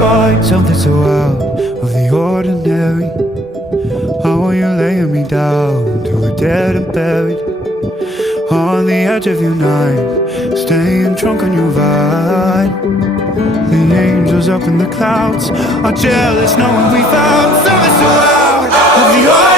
find something so out of the ordinary. How are you laying me down to a dead and buried on the edge of your night, staying drunk on your vine. The angels up in the clouds are jealous knowing we found something so out of the ordinary.